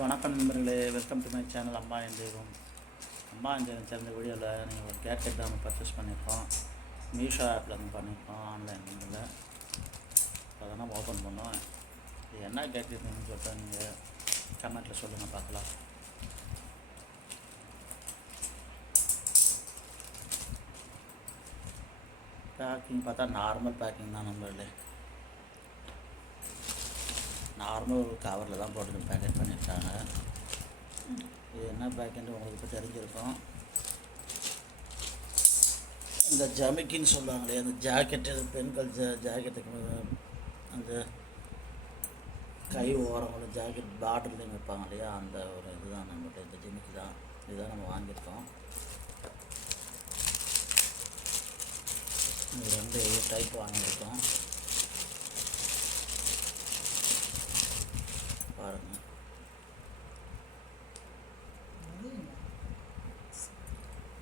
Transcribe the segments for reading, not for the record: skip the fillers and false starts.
வணக்கம் நண்பர்களே, welcome to my channel அம்மா என் தெய்வம். அம்மா என் தெய்வம் சேர்ந்த வீடியோவில் நீங்கள் ஒரு ஜாக்கெட் தான் நம்ம பர்ச்சேஸ் பண்ணியிருக்கோம். மீஷோ ஆப்பில் வந்து பண்ணியிருக்கோம், ஆன்லைன் இதில். அதெல்லாம் ஓப்பன் பண்ணோம். இது என்ன ஜாக்கெட்னு சொல்லிட்டு நீங்கள் கமெண்ட்டில் சொல்லுங்கள், பார்க்கலாம். பேக்கிங் பார்த்தா நார்மல் பேக்கிங் தான் நண்பர்களே. நார்மல் கவரில் தான் போட்டு பேக்கெட் பண்ணியிருக்காங்க. இது என்ன பேக்கெட்டு உங்களுக்கு இப்போ தெரிஞ்சிருக்கும். இந்த ஜமிக்கின்னு சொல்லுவாங்களே, அந்த ஜாக்கெட்டு, பெண்கள் ஜாக்கெட்டுக்கு அந்த கை ஓரங்களில் ஜாக்கெட் பார்டர்லையும் வைப்பாங்க இல்லையா, அந்த ஒரு இதுதான் நம்மகிட்ட இந்த ஜிமிக்கி தான். இதுதான் நம்ம வாங்கியிருக்கோம். இது 2 டைப் வாங்கியிருக்கோம், பாருங்கள்.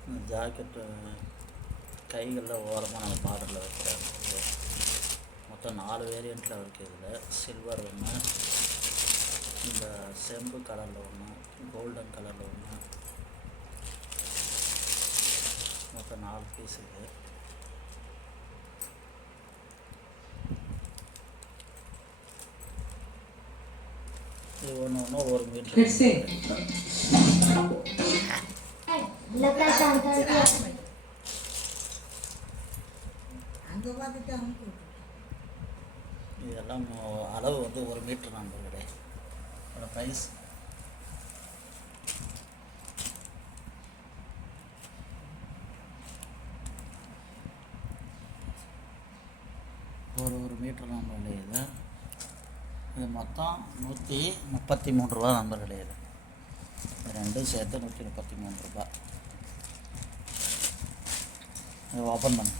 இந்த ஜாக்கெட்டு கைகளில் ஓரமாக நம்ம பார்டரில் வைக்கிறாங்க. மொத்தம் 4 வேரியண்ட்டில் இருக்குது. இதில் சில்வர் ஒன்று, இந்த செம்பு கலரில் ஒன்று, கோல்டன் கலரில் ஒன்று, மொத்தம் 4 பீஸ் இருக்குது. இது ஒன்று ஒரு மீட்டர். இதெல்லாம் அளவு வந்து 1 மீட்டர் நண்பர்களே. இதோட ப்ரைஸ் ஒரு மீட்டர் நண்பர்களே. இது மொத்தம் 133 ரூபா நண்பர்களே. இது ரெண்டும் சேர்த்து 133 ரூபா. இது ஓப்பன் பண்ணு.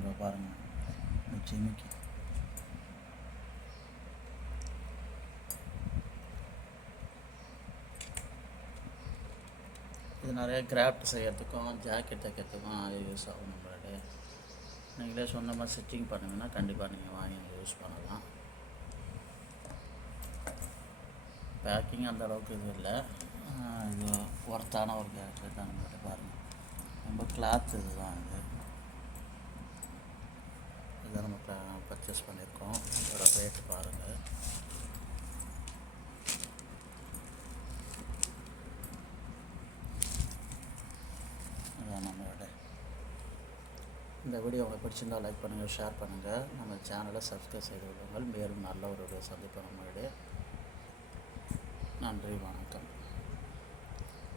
இதை பாருங்கள், ஜிமிக்கி. இது நிறைய கிராஃப்ட் செய்கிறதுக்கும் ஜாக்கெட் தைக்கிறதுக்கும் அது யூஸ் ஆகும் நம்மளோட. நீங்களே சொன்ன மாதிரி ஸ்டிச்சிங் பண்ணுங்கன்னா கண்டிப்பாக நீங்கள் வாங்கி யூஸ் பண்ணலாம். பேக்கிங் அந்த அளவுக்கு இது இல்லை. இது ஒர்த்தான ஒரு ஜாக்கெட் தான் நம்மகிட்ட. பாருங்கள், ரொம்ப கிளாத் இதுதான். இதை நம்ம பர்ச்சேஸ் பண்ணியிருக்கோம். இதோட ரேட்டு பாருங்கள். நம்மளோட இந்த வீடியோ உங்களுக்கு பிடிச்சிருந்தால் லைக் பண்ணுங்கள், ஷேர் பண்ணுங்கள். நம்ம சேனலை சப்ஸ்கிரைப் செய்து கொள்ளுங்கள். மேலும் நல்ல ஒரு சந்திப்பு நம்மளுடைய. நன்றி, வணக்கம்.